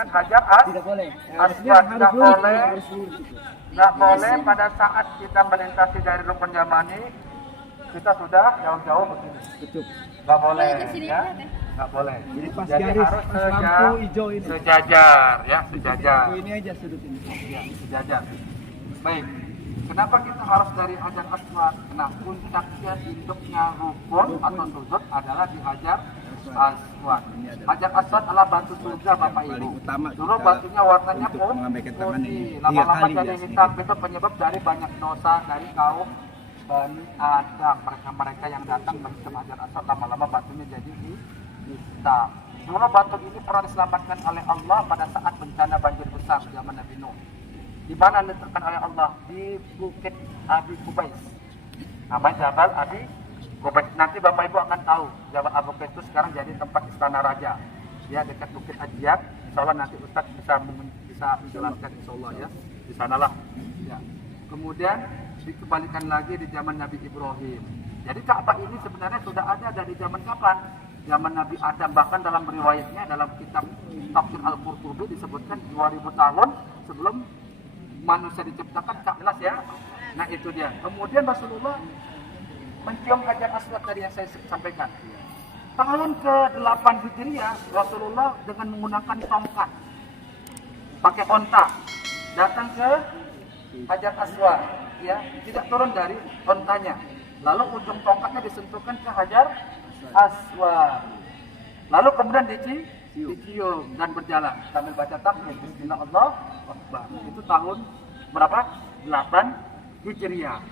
dengan hajar Tidak boleh. aswad. Nggak boleh pada saat kita melintasi dari rukun Yamani kita sudah jauh-jauh begini. Betul. Nggak boleh ya. Nggak boleh. Jadi harus lampu hijau ini. sejajar ya, sejajar. Ini aja sudut ini. Ya, sejajar. Baik. Kenapa kita harus dari hajar aswad? Nah, puncaknya induknya rukun atau sujud adalah di hajar aswad. Hajar aswad adalah batu surga Bapak Ibu. Dulu batunya warnanya putih, lama-lama jadi hitam. Itu penyebab dari banyak dosa dari kaum Bani Adam. Mereka yang datang mencium hajar aswad, lama-lama batunya jadi hitam. Dulu batu ini pernah diselamatkan oleh Allah pada saat bencana banjir besar zaman Nabi Nuh. Di mana diletakkan oleh Allah? Di Bukit Abi Kubais. Namanya Jabal Abi Kubais. Nanti Bapak Ibu akan tahu Jabal Abi Kubais itu sekarang jadi tempat istana raja. Ya, dekat Bukit Ajiat. Insya Allah nanti Ustaz bisa menjelaskan insya Allah ya. Di sanalah. Ya. Kemudian dikembalikan lagi di zaman Nabi Ibrahim. Jadi Ka'bah ini sebenarnya sudah ada dari zaman kapan? Zaman Nabi Adam. Bahkan dalam riwayatnya dalam kitab Tafsir Al-Qurtubi disebutkan 2000 tahun sebelum manusia diciptakan, tak jelas ya. Nah itu dia. Kemudian Rasulullah mencium hajar aswad tadi yang saya sampaikan. Tahun ke-8 Hijriah Rasulullah dengan menggunakan tongkat, pakai onta, datang ke hajar aswad, ya, tidak turun dari ontanya. Lalu ujung tongkatnya disentuhkan ke hajar aswad. Lalu kemudian dicium dan berjalan sambil baca takbir Bismillah Allahu Akbar. Itu tahun berapa? 8 Hijriah.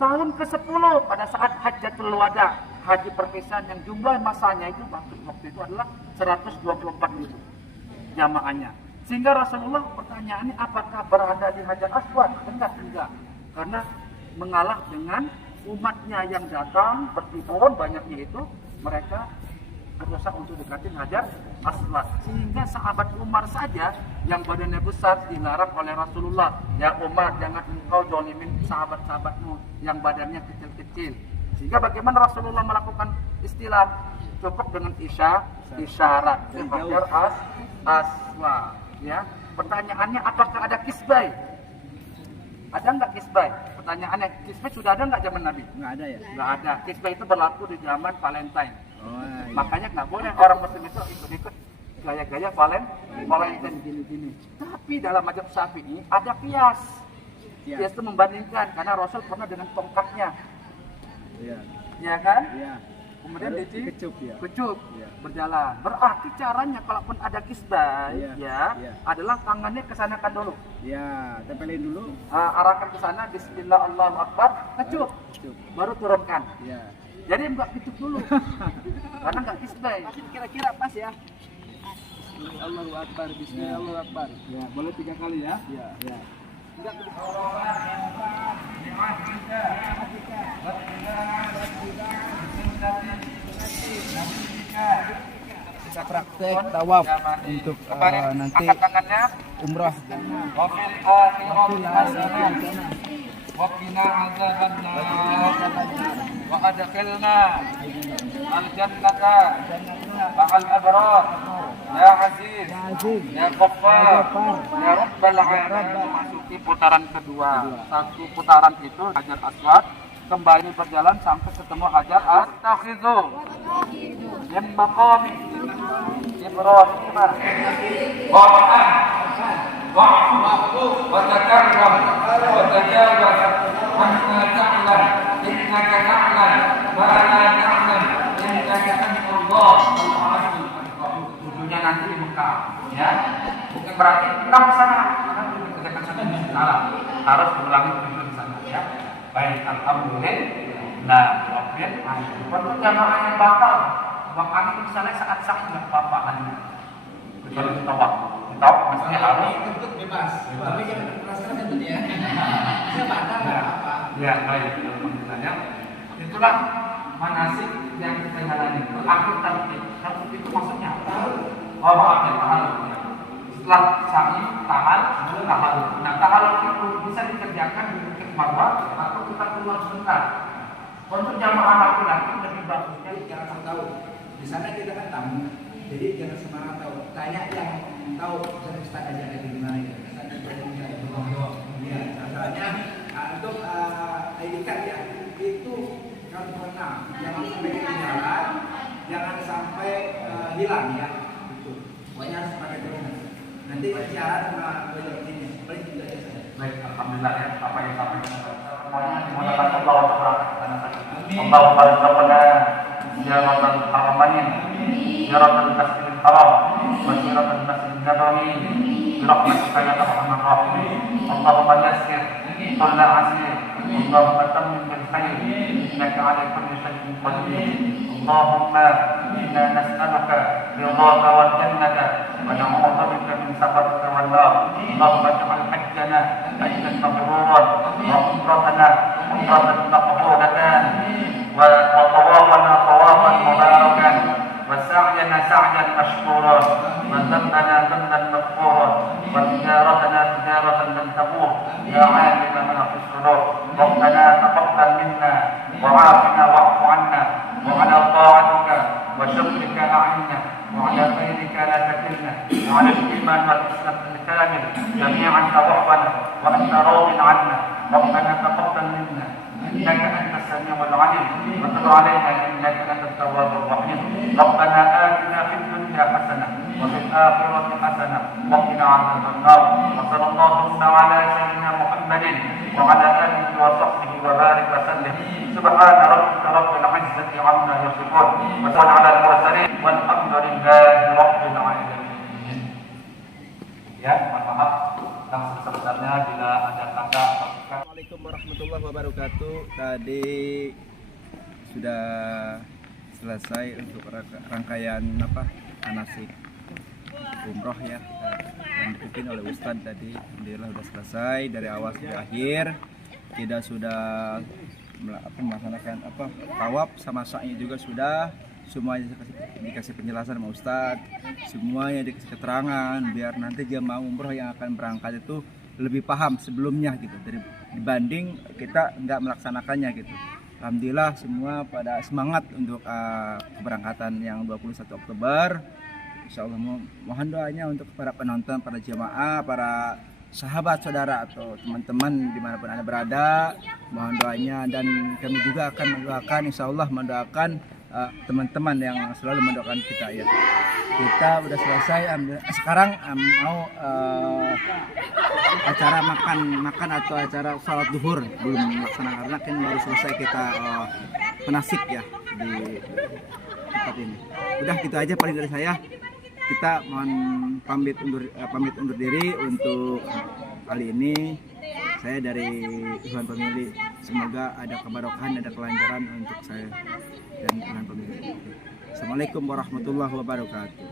Tahun ke-10 pada saat Hajjatul Wada, haji perpisahan yang jumlah masanya itu waktu itu adalah 124.000 jamaahnya. Sehingga Rasulullah pertanyaannya apakah berada di Hajar Aswad? Enggak. Karena mengalah dengan umatnya yang datang bertimbun banyaknya itu, mereka berusaha untuk dekatin hajar aswad. Sehingga sahabat Umar saja yang badannya besar dilarang oleh Rasulullah. Ya Umar, jangan engkau zalimin sahabat-sahabatmu yang badannya kecil-kecil. Sehingga bagaimana Rasulullah melakukan istilah? Cukup dengan isyarat hajar aswad. Ya. Pertanyaannya apakah ada kisbai? Ada nggak kisbai? Pertanyaannya, kisbai sudah ada nggak zaman Nabi? Nggak ada ya? Nggak ada. Kisbai itu berlaku di zaman Valentine. Oh, iya. Makanya nggak boleh orang Muslim itu ikut-ikut gaya-gaya Valentine gini-gini. Tapi dalam mazhab Syafi'i ada kias. Kias itu membandingkan karena Rasul pernah dengan tongkatnya. Iya. Ya kan? Iya. Kemudian dikecup ya. Kecup, Ya. berjalan. Berarti caranya kalaupun ada kisbai, Ya. adalah tangannya kesanakan dulu. Ya, tempelin dulu. Arahkan ke sana, Bismillah Allahu Akbar, kecup. Baru turunkan. Ya. Jadi enggak kecup dulu. Karena enggak kisbai. Tapi kira-kira pas ya. Allahu Akbar, Bismillah Allahu Akbar. Ya, boleh 3 kali ya. Ya. Ya. Enggak Kita praktek tawaf untuk nanti angkat tangannya. umrah. Wafil akhirati hasanah wa qina adzabannar wa adkhilna al-jannata ma'al abrar ya aziz ya ghaffar ya rabbal alamin. Masuki putaran kedua. Satu putaran itu hajar aswad, kembali berjalan sampai ketemu hajar aswad. Yang maqami Ibrahim Qur'an wa'fu wa takarram wa tajawaz amma ta'lam innaka ta'lam wa la ta'lam innaka antallah al-azim. Ujungnya nanti di Mekah ya. Bukan berarti pulang ke sana karena belum kerjakan sana di sana. Harus ulangi ke sana ya. Baik, alhamdulillah. Nah, rabbil alamin. Untuk jamaah yang batal Bang Ani misalnya saat sa'i nggak apa-apa Ani. Kecuali ditawaf. Ditawaf maksudnya harus Untuk bebas. Tapi jangan terperasaan tentunya ya. Saya batal nggak apa. Ya, baik. Alhamdulillah. Itulah manasik yang kita jalani. Akhir talqin. Talqin itu maksudnya apa? Akhir tahallul. Setelah sa'i tahallul. Nah, tahallul itu bisa dikerjakan di Bukit Marwah atau kita keluar sebentar. Untuk jamaah laki-laki lebih bagusnya Jangan tahu. Di sana kita kan tamu. Jadi jangan sembarang tahu. Tanya yang tahu Ustaz aja kayak gimana ya. Ustaz bisa berdoa. Ya, misalnya untuk ID card ya, itu kalau pernah jangan sampai ketinggalan, jangan sampai hilang ya. Itu. Pokoknya harus pakai terus. Nanti bicara sama beliau ini. Baik, alhamdulillah ya, apa yang sampai semuanya dimudahkan Allah untuk berangkat. Allahumma rizqna ziyaratal haramain, ziyaratal masjidil haram, wa ziyaratal masjidin nabawi, bi rahmatika ya arhamar rahimin. Allahumma yassir kulla asir, Allahumma tammim bil khair, innaka ala kulli shay'in qadir. Allahumma inna nas'aluka ridhaka wal jannata wa na'udzu bika min sakhatika wan nar. Allahumma ij'al hajjana hajjan mabruran wa umratana umratan maqbulatan wa tawafana tawafan mubarakan wa sa'yana sa'yan mashkuran wa dhanbana dhanban maghfuran wa tijaratana tijaratan lan tabur ya 'alima ma fi sudur. Rabbana taqabbal minna wa 'afina wa'fu 'anna wa 'ala ta'atika wa syukrika a'inna wa 'ala khairika la takilna wa 'ala al-iman wal islam al-kamil jami'an tawaffana wa anta radin 'anna. Rabbana taqabbal minna innaka antas samiul 'alim wa tub 'alaina innaka antat tawwabur rahim. Rabbana atina fid dunya hasanah wa fil akhirati hasanah wa qina 'adzaban nar. Wa sallallahu 'ala sayyidina Muhammadin wa 'ala alihi wa sahbihi wa barik wa sallim. Subhana rabbika rabbil 'izzati 'amma yasifun wa salamun 'alal mursalin walhamdulillahi rabbil 'alamin. Ya, maaf langsung sebesarnya bila ada kata. Assalamualaikum warahmatullahi wabarakatuh. Tadi sudah selesai untuk rangkaian manasik umroh ya yang dipimpin oleh Ustadz tadi. Alhamdulillah sudah selesai dari awal sampai akhir. Kita sudah melaksanakan tawaf sama sa'i juga sudah. Semuanya dikasih penjelasan sama Ustadz, semuanya dikasih keterangan biar nanti jemaah umroh yang akan berangkat itu lebih paham sebelumnya gitu dibanding kita nggak melaksanakannya gitu. Alhamdulillah semua pada semangat untuk keberangkatan yang 21 Oktober. Insya Allah mohon doanya untuk para penonton, para jemaah, para sahabat saudara atau teman-teman dimanapun Anda berada, mohon doanya. Dan kami juga akan mendoakan, insya Allah mendoakan teman-teman yang selalu mendoakan kita ya. Kita udah selesai, sekarang mau acara makan atau acara salat duhur belum melaksanakan karena kan baru selesai kita penasik ya di tempat ini. Udah gitu aja paling dari saya. Kita mohon pamit undur diri untuk kali ini. Saya dari Ikhwan Pemilih, semoga ada keberkahan, ada kelancaran untuk saya dan Ikhwan Pemilih. Assalamualaikum warahmatullahi wabarakatuh.